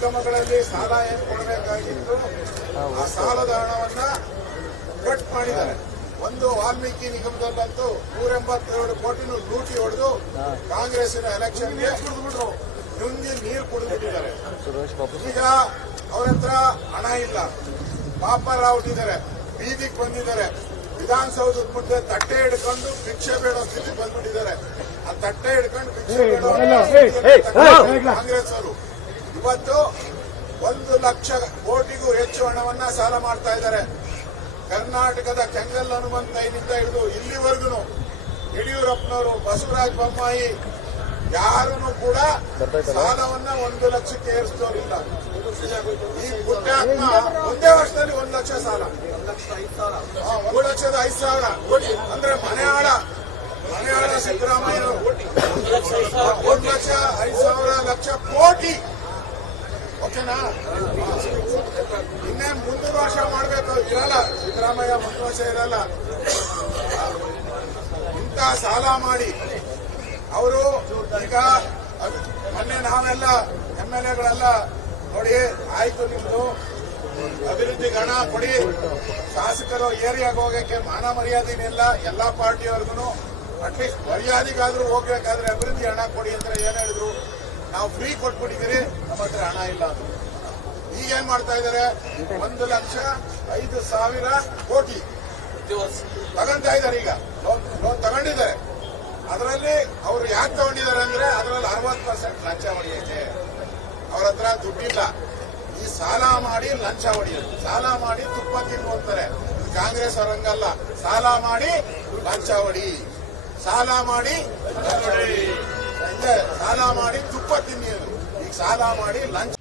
ನಿಗಮಗಳಲ್ಲಿ ಸಾಲ ಏನು ಕೊಡಬೇಕಾಗಿತ್ತು ಆ ಸಾಲದ ಹಣವನ್ನ ಕಟ್ ಮಾಡಿದ್ದಾರೆ ಒಂದು ವಾಲ್ಮೀಕಿ ನಿಗಮದಲ್ಲಂತೂ ನೂರ ಎಂಬತ್ತೇಳು ಕೋಟಿನೂ ಲೂಟಿ ಹೊಡೆದು ಎಲೆಕ್ಷನ್ ಎಲೆಕ್ಷನ್ಗೆ ನುಂಗಿ ನೀರು ಕುಡಿದ್ಬಿಟ್ಟಿದ್ದಾರೆ ಈಗ ಅವ್ರ ಹತ್ರ ಹಣ ಇಲ್ಲ ಪಾಪರ ಹುಟ್ಟಿದ್ದಾರೆ ಬೀದಿಗೆ ಬಂದಿದ್ದಾರೆ ವಿಧಾನಸೌಧದ ಮುಂದೆ ತಟ್ಟೆ ಹಿಡ್ಕೊಂಡು ಭಿಕ್ಷೆ ಬೇಡೋ ಸ್ಥಿತಿ ಬಂದ್ಬಿಟ್ಟಿದ್ದಾರೆ ಆ ತಟ್ಟೆ ಹಿಡ್ಕೊಂಡು ಭಿಕ್ಷೆ ಬೇಡೋ ಕಾಂಗ್ರೆಸ್ ಅವರು ಇವತ್ತು ಒಂದು ಲಕ್ಷ ಕೋಟಿಗೂ ಹೆಚ್ಚು ಹಣವನ್ನ ಸಾಲ ಮಾಡ್ತಾ ಇದ್ದಾರೆ. ಕರ್ನಾಟಕದ ಕೆಂಗಲ್ ಹನುಮಂತಯ್ಯನಿಂದ ಹಿಡಿದು ಇಲ್ಲಿವರೆಗೂ ಯಡಿಯೂರಪ್ಪನವರು ಬಸವರಾಜ ಬೊಮ್ಮಾಯಿ ಯಾರನ್ನು ಕೂಡ ಸಾಲವನ್ನ ಒಂದು ಲಕ್ಷಕ್ಕೆ ಏರಿಸೋರಿಲ್ಲ ಈ ಪುಣ್ಯಾತ್ಮ ಒಂದೇ ವರ್ಷದಲ್ಲಿ ಒಂದು ಲಕ್ಷ ಸಾಲ. ಒಂದು ಲಕ್ಷದ ಐದು ಸಾವಿರ ಅಂದ್ರೆ ಮನೆ ಆಳ ಮನೆ ಆಳ ಸಿದ್ದರಾಮಯ್ಯ ಒಂದು ಲಕ್ಷ ಐದು ಸಾವಿರ ಲಕ್ಷ ಕೋಟಿ ಓಕೆನಾ? ಇನ್ನೇ ಮುಂದಿನ ವರ್ಷ ಮಾಡಬೇಕು? ಇರಲ್ಲ. ಸಿದ್ದರಾಮಯ್ಯ ವರ್ಷ ಇರಲ್ಲ. ಇಂಥ ಸಾಲ ಮಾಡಿ. ಅವರು ಈಗ ಮೊನ್ನೆ ನಾವೆಲ್ಲ ಎಂ ಎಲ್ ಎಗಳೆಲ್ಲ ನೋಡಿ, ಆಯ್ತು ನಿಮ್ದು. ಅಭಿವೃದ್ಧಿ ಹಣ ಕೊಡಿ. ಶಾಸಕರು ಏರಿಯಾಗ ಹೋಗಕ್ಕೆ ಮಾನ ಮರ್ಯಾದೆನಿಲ್ಲ ಎಲ್ಲಾ ಪಾರ್ಟಿಯವ್ರಿಗೂ ಅಟ್ಲೀಸ್ಟ್ ಮರ್ಯಾದೆಗಾದ್ರೂ ಹೋಗ್ಬೇಕಾದ್ರೆ ಅಭಿವೃದ್ಧಿ ಹಣ ಕೊಡಿ ಅಂತ ಏನ್ ಹೇಳಿದ್ರು? ನಾವು ಫ್ರೀ ಕೊಟ್ಬಿಟ್ಟಿದ್ದೀರಿ ನಮ್ಮ ಹತ್ರ ಹಣ ಇಲ್ಲ ಅಂದ್ರು. ಈಗ ಏನ್ ಮಾಡ್ತಾ ಇದಾರೆ? ಒಂದು ಲಕ್ಷ ಐದು ಸಾವಿರ ಕೋಟಿ. ತಗೊಂತಾ ಇದ್ದಾರೆ ಈಗ. ಲೋನ್ ತಗೊಂಡಿದ್ದಾರೆ. ಅದರಲ್ಲಿ ಅವರು ಯಾಕೆ ತಗೊಂಡಿದ್ದಾರೆ ಅಂದ್ರೆ ಅದರಲ್ಲಿ ಅರವತ್ತು ಪರ್ಸೆಂಟ್ ಲಂಚ ಹೊಡೆಯಕ್ಕೆ. ಅವ್ರ ಹತ್ರ ದುಡ್ಡಿಲ್ಲ. ಈ ಸಾಲ ಮಾಡಿ ಲಂಚ ಹೊಡೆಯೋದು. ಸಾಲ ಮಾಡಿ ತುಪ್ಪ ತಿನ್ನು ಅಂತಾರೆ. ಕಾಂಗ್ರೆಸ್ ಅವರಂಗಲ್ಲ. ಸಾಲ ಮಾಡಿ ಲಂಚ ಹೊಡಿ. ಸಾಲ ಮಾಡಿ ಹೊಡಿ. ಸಾಲ ಮಾಡಿ ತುಪ್ಪ ತಿನ್ನಿಯೋದು ಈಗ ಸಾಲ ಮಾಡಿ ಲಂಚ